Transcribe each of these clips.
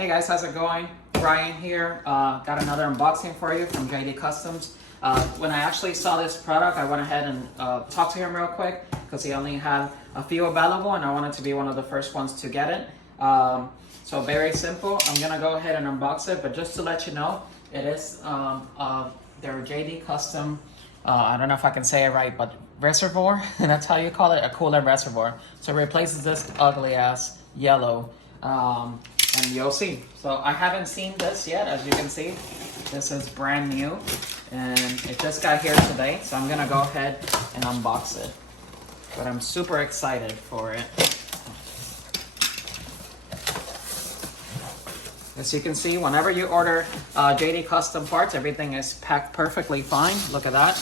Hey guys, how's it going? Brian here. Got another unboxing for you from JD Customs. When I actually saw this product, I went ahead and talked to him real quick because he only had a few available and I wanted to be one of the first ones to get it. So very simple. I'm gonna go ahead and unbox it, but just to let you know, it is their JD Custom, I don't know if I can say it right, but Reservoir, and that's how you call it, a Coolant Reservoir. So it replaces this ugly ass yellow, and you'll see. So I haven't seen this yet, as you can see. This is brand new, and it just got here today, so I'm gonna go ahead and unbox it. But I'm super excited for it. As you can see, whenever you order JD Custom parts, everything is packed perfectly fine. Look at that,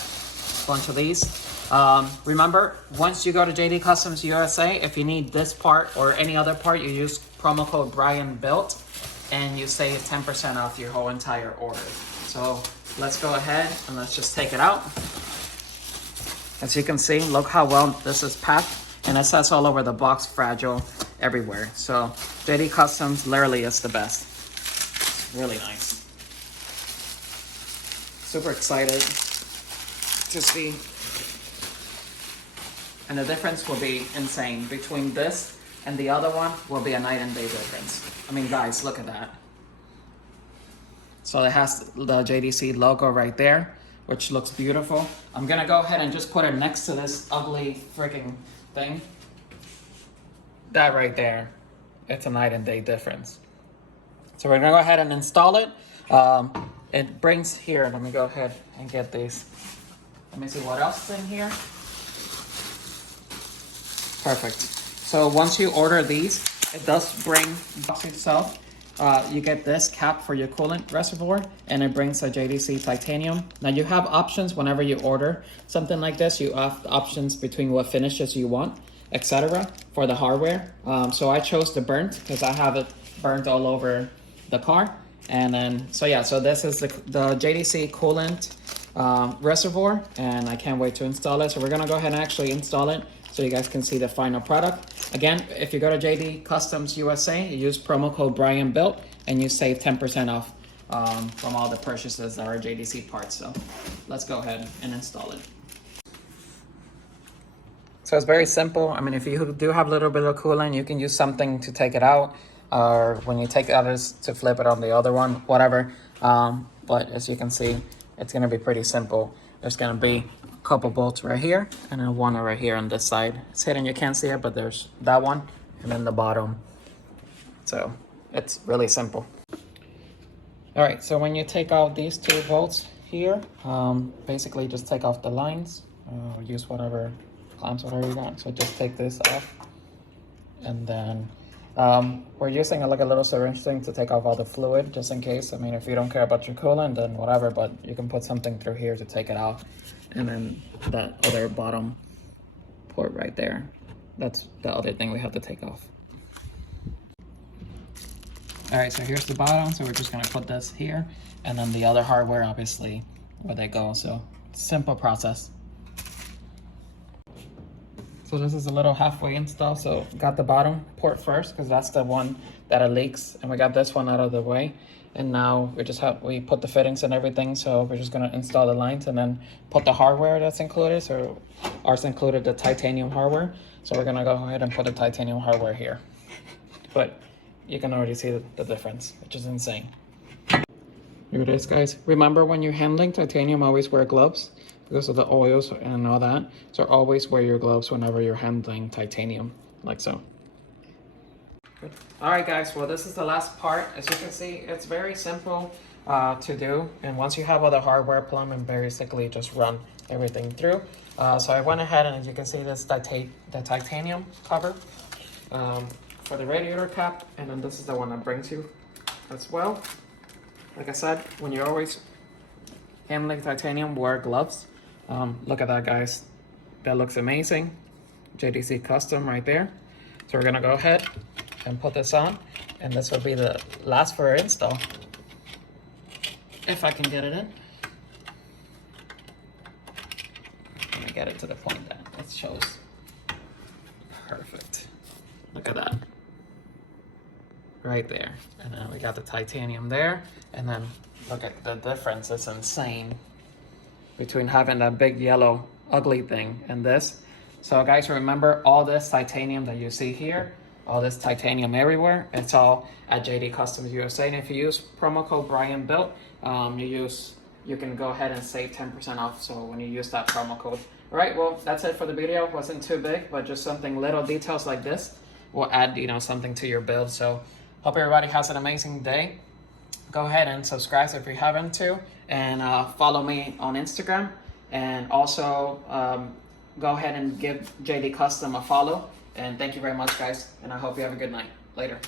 bunch of these. Remember, once you go to JD Customs USA, if you need this part or any other part, you use promo code BrianBuilt and you save 10% off your whole entire order. So let's go ahead and let's just take it out. As you can see, look how well this is packed, and it says all over the box, fragile everywhere. So JD Customs literally is the best. Really nice. Super excited to see. And the difference will be insane. Between this and the other one will be a night and day difference. I mean, guys, look at that. So it has the JDC logo right there, which looks beautiful. I'm gonna go ahead and just put it next to this ugly freaking thing. That right there, it's a night and day difference. So we're gonna go ahead and install it. It brings here, let me go ahead and get these. Let me see what else is in here. Perfect. So once you order these, it does bring the box itself. You get this cap for your coolant reservoir, and it brings a JDC titanium. Now you have options whenever you order something like this. You have options between what finishes you want, etc. for the hardware. So I chose the burnt because I have it burnt all over the car. And then, so yeah, so this is the JDC coolant reservoir, and I can't wait to install it. So we're gonna go ahead and actually install it so you guys can see the final product. Again, if you go to JD Customs USA, you use promo code BrianBuilt and you save 10% off from all the purchases that are JDC parts. So let's go ahead and install it. So it's very simple. I mean, if you do have a little bit of coolant, you can use something to take it out, or when you take it out to flip it on the other one, whatever. But as you can see, it's gonna be pretty simple. There's gonna be a couple bolts right here, and then one right here on this side. It's hidden, you can't see it, but there's that one, and then the bottom. So it's really simple. All right, so when you take out these two bolts here, basically just take off the lines, use whatever clamps, whatever you got. So just take this off, and then we're using like a little syringe thing to take off all the fluid, just in case. I mean, if you don't care about your coolant, then whatever, but you can put something through here to take it out. And then that other bottom port right there, that's the other thing we have to take off. All right, so here's the bottom. So we're just gonna put this here, and then the other hardware, obviously, where they go. So simple process. So this is a little halfway install. So got the bottom port first, because that's the one that it leaks, and we got this one out of the way. And now we put the fittings and everything. So we're just gonna install the lines and then put the hardware that's included. So ours included the titanium hardware. So we're gonna go ahead and put the titanium hardware here. But you can already see the difference, which is insane. Here it is, guys. Remember, when you're handling titanium, always wear gloves because of the oils and all that. So always wear your gloves whenever you're handling titanium, like so. Good. All right, guys, well, this is the last part. As you can see, it's very simple to do. And once you have all the hardware plumbed, and basically just run everything through. So I went ahead, and as you can see, this the titanium cover for the radiator cap. And then this is the one that brings you as well. Like I said, when you're always handling titanium, wear gloves. Look at that, guys. That looks amazing. JDC Custom right there. So we're gonna go ahead and put this on, and this will be the last for our install. If I can get it in. Let me get it to the point that it shows. Perfect. Look at that. right there. And then we got the titanium there. And then look at the difference. It's insane between having that big yellow ugly thing and this. So guys, remember all this titanium that you see here, all this titanium everywhere, it's all at JD Customs USA. And if you use promo code BrianBuilt, you can go ahead and save 10% off. So when you use that promo code. All right, well, that's it for the video. It wasn't too big, but just something, little details like this will add, something to your build. So hope everybody has an amazing day. Go ahead and subscribe if you haven't to, and follow me on Instagram. And also go ahead and give JD Custom a follow. And thank you very much, guys. And I hope you have a good night. Later.